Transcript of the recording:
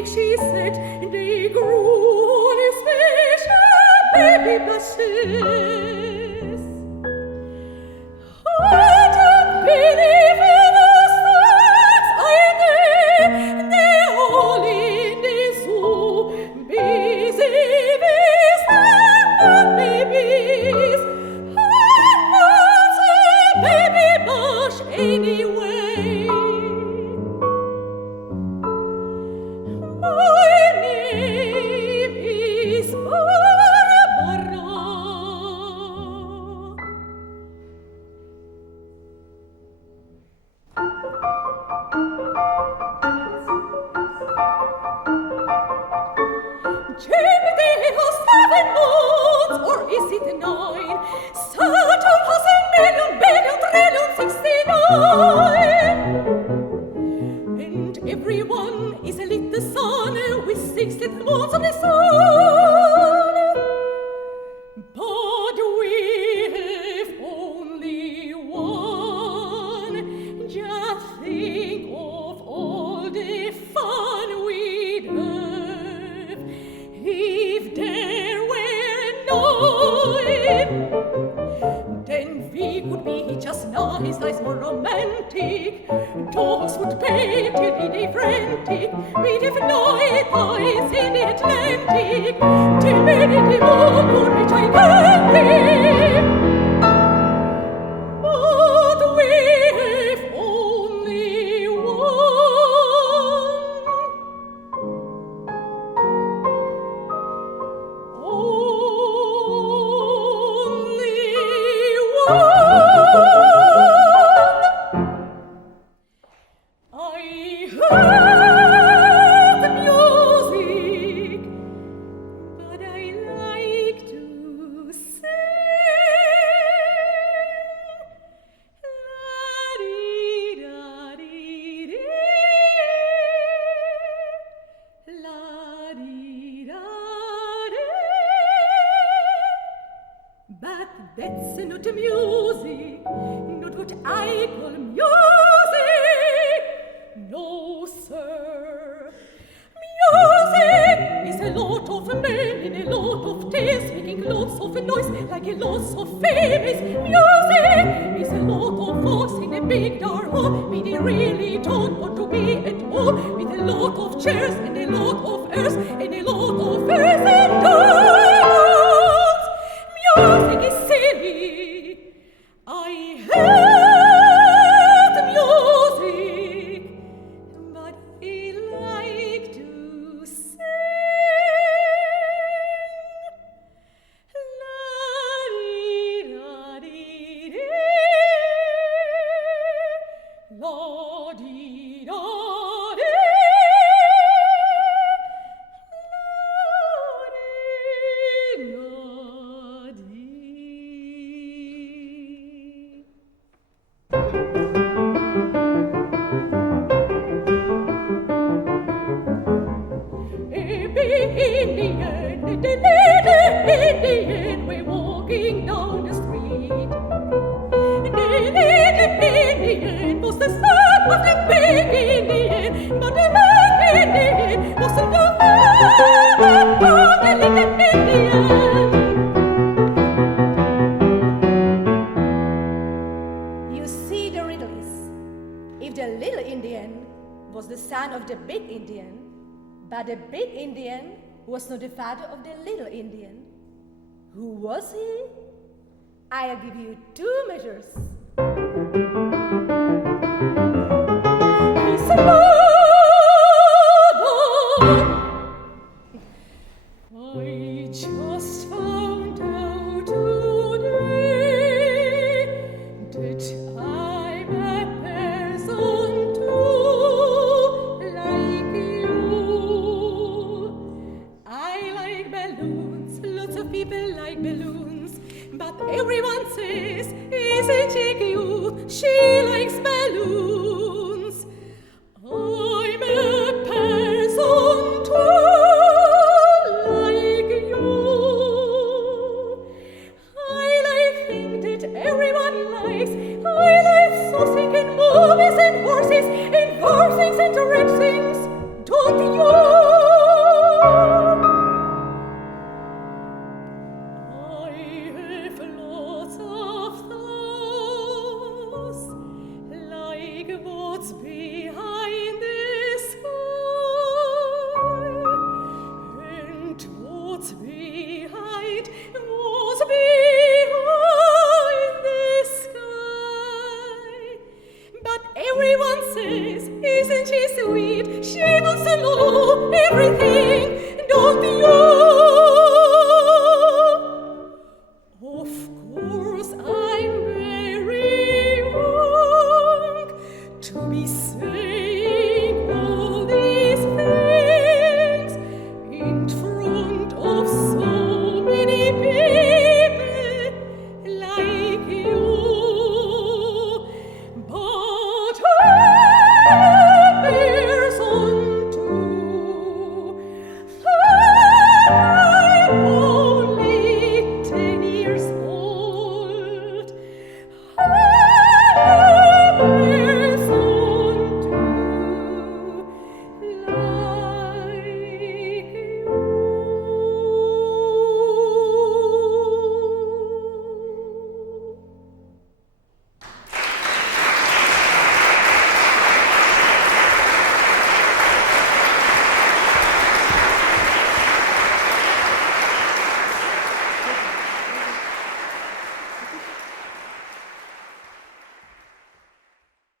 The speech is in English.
week she said, they grew on his special baby blushes. I don't believe in those facts, they all in the zoo, busy with the babies, and not a baby bush anyway. My name is Barbara. Jim, they have 7 months, or is it 9? Saturn has a million, billion, trillion, 69. And everyone is a little sun with 6 little months of the sun. But we have only one. Just think of all the fun we'd have if there were 9. Then we could be just nice, more romantic. Dogs would pay till they frantic. We'd have night eyes in the Atlantic. Timidity more would be gigantic. But we have only one. Only one. I heard the music, but I like to sing. La-dee-da-dee-dee, la-dee-da-dee. But that's not music, not what I call music. No, sir. Music is a lot of men in a lot of days making lots of noise like a lots of babies. Music is a lot of folks in a big dark hall, but they really don't want to be at all, with a lot of chairs and a lot of earth and a lot of earth and diamonds. Music is silly. I hate music, but I like to sing. La-dee-da-dee-dee, la-dee-da-dee. The little Indian, we're walking down the street. The little Indian was the son of the big Indian, but the big Indian wasn't the father of the little Indian. You see the riddle is, if the little Indian was the son of the big Indian, but the big Indian was not the father of the little Indian, who was he? I'll give you 2 measures.